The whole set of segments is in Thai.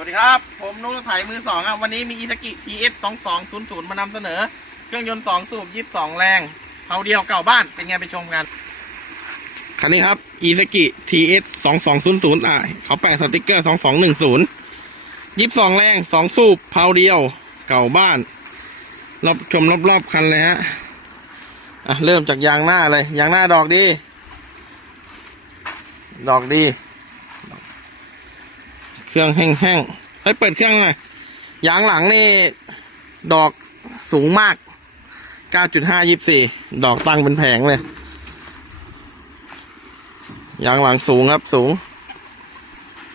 สวัสดีครับ ผมนุ่นไถมือสองครับวันนี้มีอิสกิ TS 2 2 0 0มานำเสนอ เครื่องยนต์ 2 สูบ 22 แรงเผาเดียวเก่าบ้านเป็นไงไปชมกัน คันนี้ครับอิสกิ TS 2 2 0 0อะเขาแปะสติกเกอร์ 2 2 1 0 22 แรง 2 สูบเผาเดียวเก่าบ้านรอบชมรอบๆคันเลยฮะอะเริ่มจากยางหน้าเลย ยางหน้าดอกดี ดอกดี รื่องแห้งๆเฮ้เปิดเครื่องหน่อยยางหลังนี่ ดอกสูงมาก 9.5 24 ดอกตั้งเป็นแผงเลย ยางหลังสูงครับสูง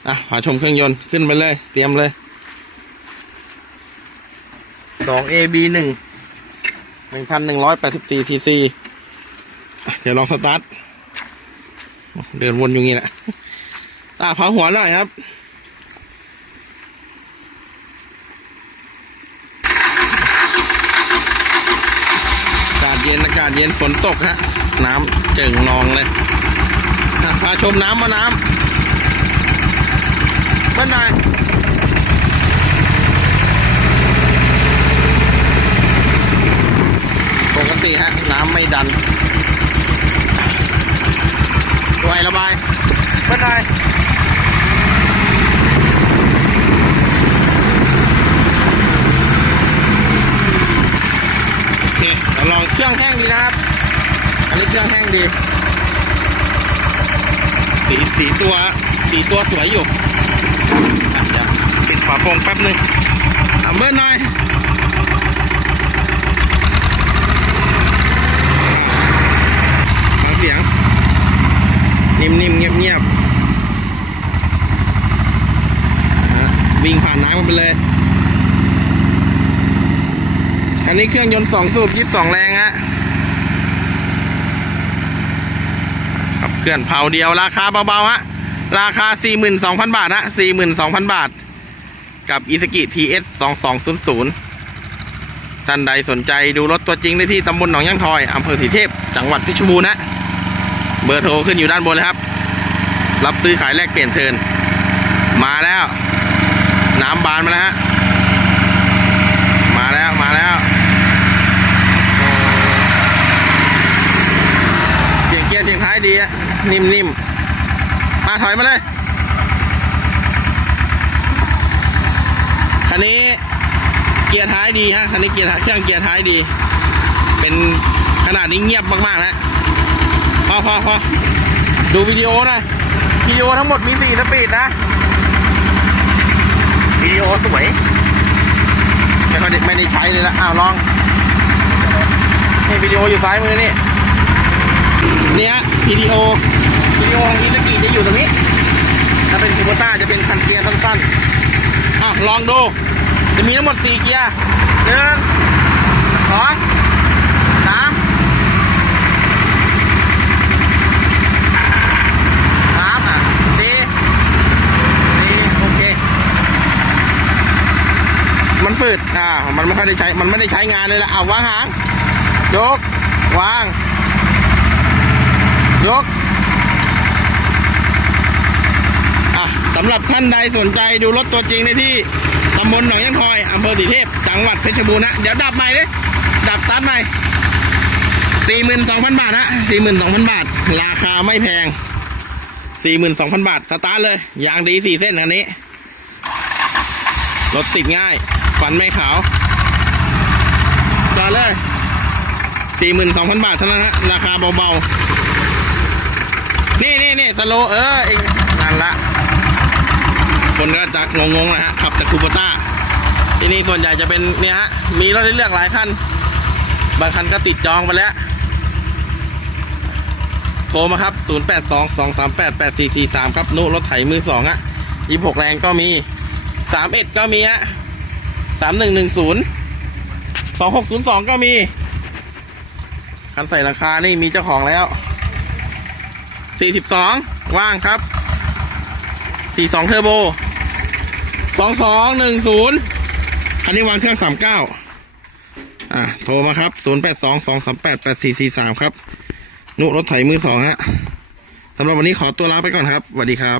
อะหาชมเครื่องยนต์ขึ้นไปเลย เตรียมเลยสอง AB หนึ่งหนึ่งพันหนึ่งร้อยแปดสิบสี่ซีซีเดี๋ยวลองสตาร์ท เดินวนอยู่งี้แหละอะเผาหัวหน่อยครับ อากาศ เย็นอากาศเย็นฝนตกฮะน้ำเจิ่งนองเลยอะพาชมน้ำมาน้ำเบ้านายปกติฮะ น้ำไม่ดันตัวไอระบายเบ้านายโอเคเดี๋ยวลองเค รื่องแห้งดีนะครับ อันนี้เครื่องแห้งดี สีสีตัวสีตัวสวยอยู่อะเดี๋ยวปิดฝาโปรงแป๊บหนึงอะเบิ้ลหน่อยฟังเสียง นิ่มๆ เงียบๆอะวิ่งผ่านน้ำมันไปเลยอั นนี้เครื่องยนต์สองสูบยี่สิบสองแรงฮะขับเคลื่อนเผาเดียวราคาเบาๆฮะ ราคา 42,000 บาทฮะ42,000 บาท กับ i s u k i TS 2200 ท่านใดสนใจดูรถตัวจริงได้ที่ตำบลหนองย่างทอยอำเภอสีเทพ จังหวัดเพชรบูรณ์นะเบอร์โทรขึ้นอยู่ด้านบนเลยครับ รับซื้อขายแลกเปลี่ยนเทิน มาแล้ว น้ำบานมาแล้วฮะ มาแล้วมาแล้วโอ้เสียงเกียร์เสียงท้าย ดีอะนิ่มๆ มาถอยมาเลย คันนี้เกียร์ท้ายดีฮะ คันนี้เกียร์ท้ายเครื่องเกียร์ท้ายดี เป็นขนาดนี้เงียบมากๆนะพอพอพอดูวิดีโอหน่อยวิดีโอทั้งหมดมีสี่สปีดนะวิดีโอสวยไม่ค่อยได้ไม่ได้ใช้เลยนะอ้าวลองนี่วิดีโออยู่ซ้ายมือนี่เนี่ย วิดีโอวิดีโอของอิตากิจะอยู่ตรงนี้ ถ้าเป็นคูโบต้าจะเป็นคันเกียร์สั้นๆอะลองดู จะมีทั้งหมดสี่เกียร์หนึ่งสองสามสามอะสี่สี่โอเค มันฝืดอ่า มันไม่ค่อยได้ใช้ มันไม่ได้ใช้งานเลยละอ่าวางหางยกวาง ยกอะสำหรับท่านใดสนใจดูรถตัวจริงในที่ตำบลหนองยังคอยอำเภอสีเทพ จังหวัดเพชรบูรณ์นะ เดี๋ยวดับใหม่เลยดับตัดใหม่สี่หมื่นสองพันบาทนะสี่หมื่นสองพันบาท ราคาไม่แพงสี่หมื่นสองพันบาท สตาร์ทเลย ยางดีสี่เส้นอันนี้ รถติดง่าย ฟันไม่ขาวจอดเลยสี่หมื่นสองพันบาทเท่านั้นฮะราคาเบาๆ นี่นี่นี่สโลเออเองนั่นละ คนก็จะงงๆนะฮะ ขับจากคูโบต้า ที่นี่ส่วนใหญ่จะเป็นเนี่ยฮะ มีรถให้เลือกหลายคัน บางคันก็ติดจองไปแล้ว โทรมาครับ 0 8 2 2 3 8 8 4 4 3 ครับ นุรถไถมือสองอะ26แรงก็มีสามเอ็ดก็มีฮะสามหนึ่งหนึ่งศูนย์สองหกศูนย์สองก็มี คันใส่ราคานี่มีเจ้าของแล้ว สี่สิบสองว่างครับสี่สองเทอร์โบสองสองหนึ่งศูนย์อันนี้วางเครื่องสามเก้าอะโทรมาครับศูนย์แปดสองสองสามแปดแปดสี่สี่สามครับ นุรถไถมือสองฮะสำหรับวันนี้ขอตัวลาไปก่อนครับสวัสดีครับ